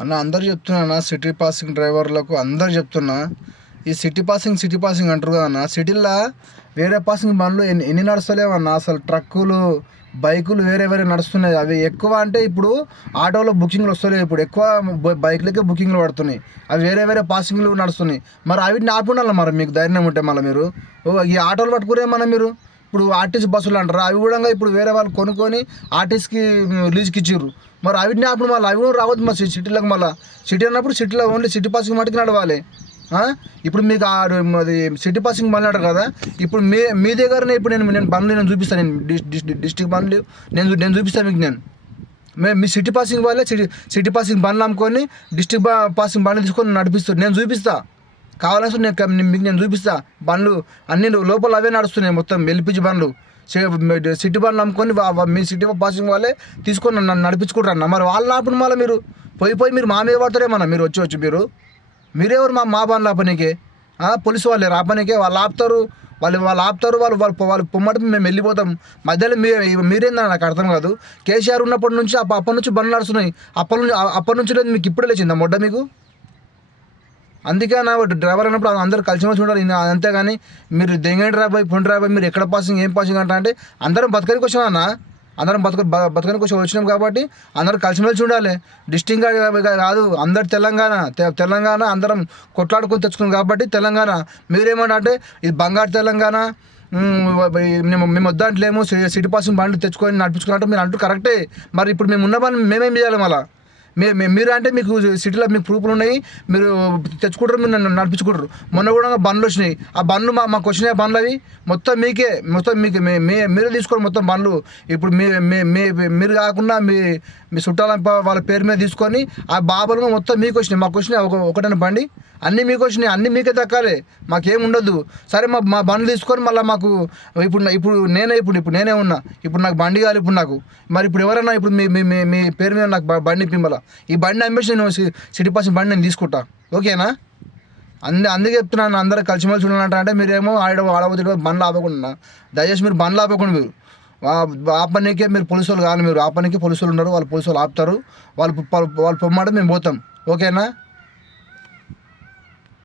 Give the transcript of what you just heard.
అన్న అందరు చెప్తున్నా సిటీ పాసింగ్ డ్రైవర్లకు అందరు చెప్తున్నా ఈ సిటీ పాసింగ్ అంటారు కదా అన్న. సిటీల్లో వేరే పాసింగ్ బండ్లు ఎన్ని నడుస్తలేవన్న. అసలు ట్రక్కులు బైకులు వేరే వేరే నడుస్తున్నాయి. అవి ఎక్కువ అంటే ఇప్పుడు ఆటోలో బుకింగ్లు వస్తలేవు. ఇప్పుడు ఎక్కువ బైక్లకే బుకింగ్లు పడుతున్నాయి. అవి వేరే వేరే పాసింగ్లు నడుస్తున్నాయి. మరి అవిటిని ఆపుండాలి. మరి మీకు ధైర్యం ఉంటే మళ్ళీ మీరు ఈ ఆటోలు పట్టుకునే మన మీరు ఇప్పుడు ఆర్టీసీ బస్సులు అంటారు. అవి కూడా ఇప్పుడు వేరే వాళ్ళు కొనుక్కొని ఆర్టీసీకి లీజుకి ఇచ్చిర్రు. మరి అవిటిని అప్పుడు మళ్ళీ అవి కూడా రావద్దు మరి సిటీలకు. మళ్ళీ సిటీ అన్నప్పుడు సిటీలో ఓన్లీ సిటీ పాసింగ్ మటుకు నడవాలి. ఇప్పుడు మీకు అది సిటీ పాసింగ్ బండ్లు అంటారు కదా. ఇప్పుడు మీ దగ్గరనే ఇప్పుడు నేను బండ్లు నేను చూపిస్తాను. నేను డిస్ట్రిక్ట్ బండ్లు నేను చూపిస్తాను మీకు. మీ సిటీ పాసింగ్ వాళ్ళే సిటీ పాసింగ్ బండ్లు అమ్ముకొని డిస్ట్రిక్ట్ పాసింగ్ బండ్లు తీసుకొని నడిపిస్తాను. నేను చూపిస్తా కావాలని మీకు నేను చూపిస్తా. బండ్లు అన్ని లోపల అవే నడుస్తున్నాయి మొత్తం ఎల్పిజి బండ్లు. సిటీ బండ్లు అమ్ముకొని మీ సిటీ పాసింగ్ వాళ్ళే తీసుకొని నన్ను నడిపించుకుంటారన్న. మరి వాళ్ళు ఆపని మళ్ళీ మీరు పోయి మీరు మా మీద పడతారేమన్నా. మీరు వచ్చి మీరెవరు మా బండ్లు ఆపనీకే? పోలీసు వాళ్ళే ఆపనీకే. వాళ్ళు ఆపుతారు. వాళ్ళు పొమ్మట మేము వెళ్ళిపోతాం. మధ్యలో మీరేందని నాకు అర్థం కాదు. కేసీఆర్ ఉన్నప్పటి నుంచి అప్పటి నుంచి బండ్లు నడుస్తున్నాయి. అప్పటి నుంచి లేదు మీకు ఇప్పుడే లేచిందా మొడ్డ మీకు? అందుకే నా డ్రైవర్ అన్నప్పుడు అందరూ కలిసిమెలిసి ఉండాలి. అంతేగాని మీరు దెంగని డ్రైవర్ పొండి డ్రైవర్ మీరు ఎక్కడ పాసింగ్ ఏం పాసింగ్ అంటే అందరం బతకడానికి వచ్చాం అన్న. అందరం బతకడానికి వచ్చినాం కాబట్టి అందరం కలిసిమెలిసి ఉండాలి. డిస్టింగ్ కాదు అందరు తెలంగాణ అందరం కొట్లాడుకొని తెచ్చుకున్నాం కాబట్టి తెలంగాణ. మీరేమంటే ఇది బంగారు తెలంగాణ మేము వద్దంటలేము. సిటీ పాసింగ్ బండ్లు తెచ్చుకొని నడిపించుకున్నట్టు మీరు అంటూ కరెక్టే. మరి ఇప్పుడు మేము ఉన్న పని మేమేం చేయాలి మళ్ళీ? మీరు అంటే మీకు సిటీలో మీకు ప్రూఫ్లు ఉన్నాయి. మీరు తెచ్చుకుంటారు, మీరు నన్ను నడిపించుకుంటారు. మొన్న కూడా బండ్లు వచ్చినాయి. ఆ బండ్లు మాకు వచ్చినాయి బండ్లు అవి మొత్తం మీకు మీరే తీసుకోండి మొత్తం బండ్లు. ఇప్పుడు మీరు కాకుండా మీ చుట్టాల వాళ్ళ పేరు మీద తీసుకొని ఆ బాబులు మొత్తం మీకు వచ్చినాయి. మాకు వచ్చినాయి ఒకటైనా బండి అన్నీ మీకు వచ్చినాయి. అన్నీ మీకే దక్కాలి, మాకేం ఉండదు. సరే మా బండ్లు తీసుకొని మళ్ళీ మాకు ఇప్పుడు నేనే ఉన్నా. ఇప్పుడు నాకు బండి కావాలి. ఇప్పుడు నాకు మరి ఇప్పుడు ఎవరైనా ఇప్పుడు మీ పేరు మీద నాకు బండి ఇప్పిమలా. ఈ బండి అమ్మేసి నేను సిటీ పాసింగ్ బండి నేను తీసుకుంటా. ఓకేనా? అందుకే చెప్తున్నాను అందరూ కలిసిమెలిసి ఉండాలంటే మీరేమో ఆడబోతు బండ్లు ఆపకుండా. దయచేసి మీరు బండ్లు ఆపకుండా. మీరు ఆపనీకే మీరు పోలీసు వాళ్ళు కాదు. మీరు ఆపనీకే పోలీసు వాళ్ళు ఉన్నారు. వాళ్ళు పోలీసు వాళ్ళు ఆపుతారు. వాళ్ళు పొమ్మాట మేము పోతాం. ఓకేనా?